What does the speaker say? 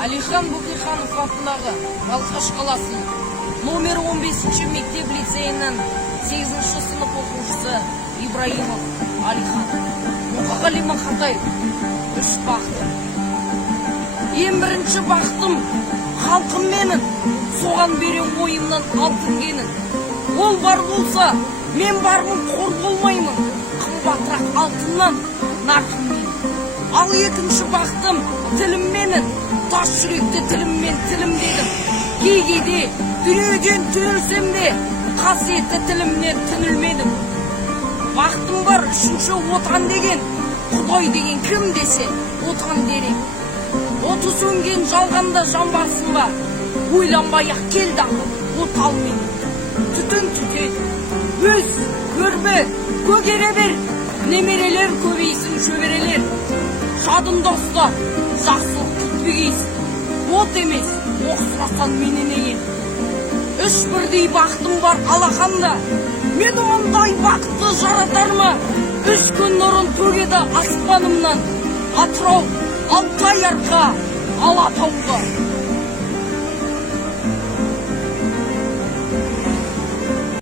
Әлихан Бөкейханов атындағы Балқаш қаласының номер 15-ші мектеп-лицейінің 8-ші сынып оқушысы Ибраимов Алихан. Мұқағали Мақатаев. 3 бақыты. Ең бірінші бақытым халқым менің, соған берем ойымнан алтын кенін. Ол бар болса, мен бармын, қор болмаймын, қымбатырақ алтыннан нарқым менің. Ал екінші бақытым тілім менің, тас жүректі тіліммен тілімдедім. Кей-кейде дүниеден түңілсем де, қасиетті тілімнен түңілмедім. Бақытым бар үшінші отан деген, Құдай деген кім десе, отан дерек. Оты сөнген жалғанда жан барсың ба, ойланбай-ақ келді отал мен. Түтін түтеді, өз, көрбе, көгере бер, немерелер көбейсін шөберелер. Жадында ұста, жақсылық күтпегейсін. От емес, оқсырасан менен еген. 3 бірдей бақытым бар алақанда, мен ондай бақытты жаратар ма? 3 күн нұрын төгеді аспанымнан, Атырау, Алтай арқа, Алатауға.